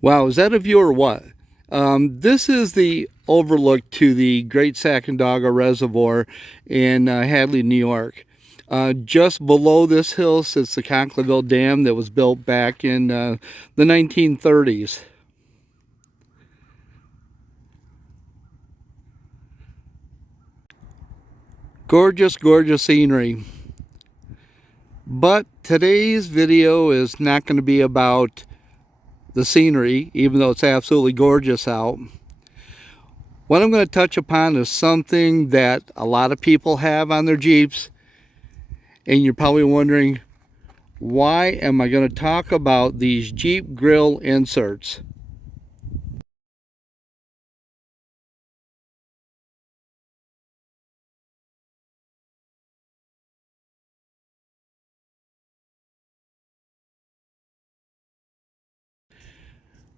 Wow, is that a view or what? This is the overlook to the Great Sacandaga Reservoir in Hadley, New York. Just below this hill sits the Conclaville Dam that was built back in the 1930s. Gorgeous, gorgeous scenery. But today's video is not going to be about the scenery, even though it's absolutely gorgeous out. What I'm going to touch upon is something that a lot of people have on their Jeeps, and you're probably wondering, why am I going to talk about these Jeep grill inserts?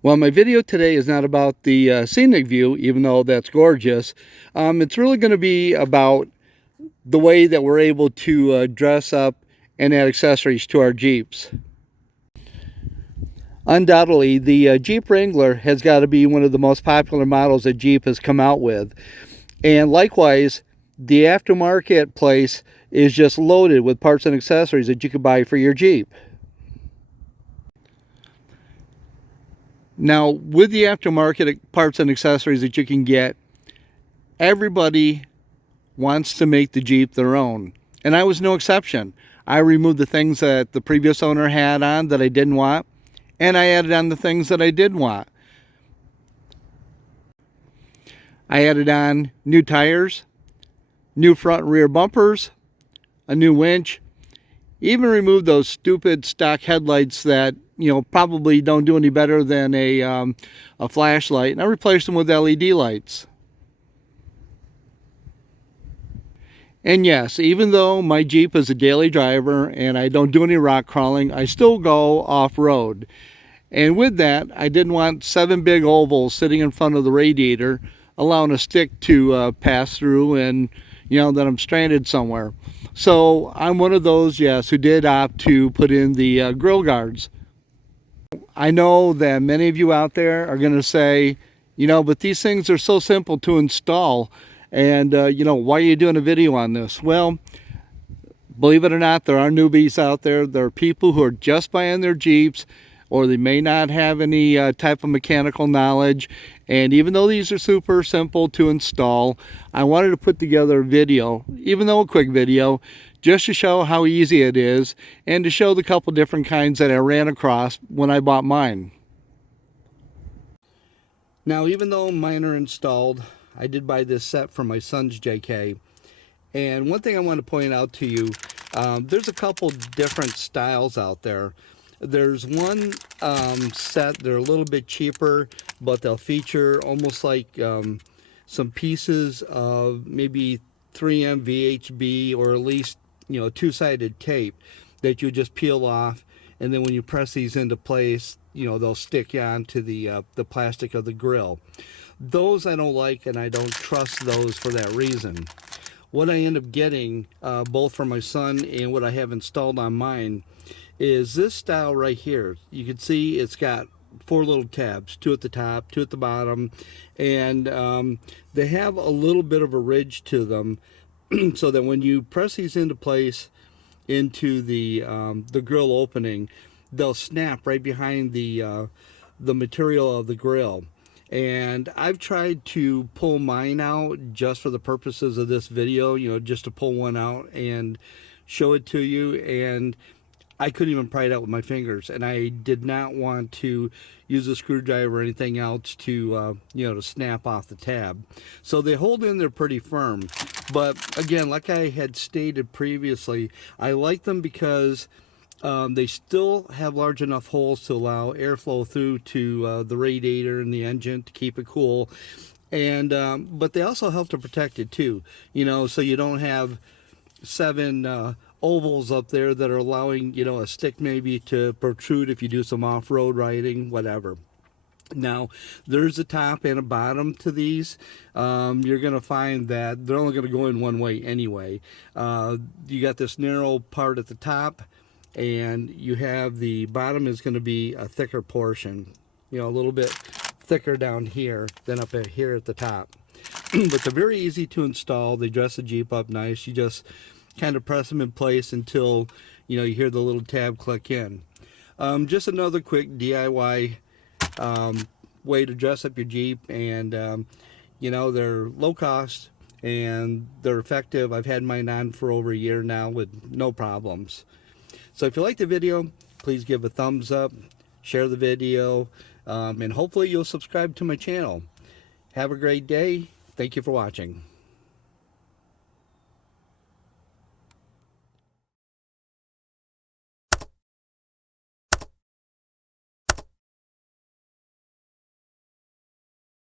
Well, my video today is not about the scenic view, even though that's gorgeous. It's really going to be about the way that we're able to dress up and add accessories to our Jeeps. Undoubtedly, the Jeep Wrangler has got to be one of the most popular models that Jeep has come out with. And likewise, the aftermarket place is just loaded with parts and accessories that you could buy for your Jeep. Now, with the aftermarket parts and accessories that you can get, everybody wants to make the Jeep their own. And I was no exception. I removed the things that the previous owner had on that I didn't want, and I added on the things that I did want. I added on new tires, new front and rear bumpers, a new winch, even removed those stupid stock headlights that, you know, probably don't do any better than a flashlight, and I replaced them with LED lights. And yes, even though my Jeep is a daily driver and I don't do any rock crawling, I still go off-road. And with that, I didn't want 7 big ovals sitting in front of the radiator, allowing a stick to pass through, and, you know, that I'm stranded somewhere. So I'm one of those, yes, who did opt to put in the grill guards. I know that many of you out there are going to say, you know, but these things are so simple to install, and you know, why are you doing a video on this? Well, believe it or not, there are newbies out there. There are people who are just buying their Jeeps, or they may not have any type of mechanical knowledge. And even though these are super simple to install, I wanted to put together a video, even though a quick video, just to show how easy it is, and to show the couple different kinds that I ran across when I bought mine. Now, even though mine are installed, I did buy this set for my son's JK. And one thing I want to point out to you, there's a couple different styles out there. There's one set, they're a little bit cheaper, but they'll feature almost like some pieces of maybe 3M VHB, or at least, you know, two-sided tape that you just peel off, and then when you press these into place, you know, they'll stick onto the plastic of the grill. Those I don't like, and I don't trust those for that reason. What I end up getting, both for my son and what I have installed on mine, is this style right here. You can see it's got 4 little tabs, 2 at the top, 2 at the bottom, and they have a little bit of a ridge to them, so that when you press these into place into the grill opening, they'll snap right behind the material of the grill. And I've tried to pull mine out just for the purposes of this video, you know, just to pull one out and show it to you, and I couldn't even pry it out with my fingers, and I did not want to use a screwdriver or anything else to you know, to snap off the tab. So they hold in there pretty firm. But again, like I had stated previously, I like them because they still have large enough holes to allow airflow through to the radiator and the engine to keep it cool. And but they also help to protect it too, you know, so you don't have 7 ovals up there that are allowing, you know, a stick maybe to protrude if you do some off-road riding, whatever. Now, there's a top and a bottom to these. You're going to find that they're only going to go in one way anyway. You got this narrow part at the top, and you have the bottom is going to be a thicker portion. a little bit thicker down here than up here at the top. But they're very easy to install. They dress the Jeep up nice. You just kind of press them in place until you hear the little tab click in. Just another quick DIY way to dress up your Jeep, and they're low cost and they're effective. I've had mine on for over a year now with no problems. So if you like the video, please give a thumbs up, share the video, and hopefully you'll subscribe to my channel. Have a great day. Thank you for watching.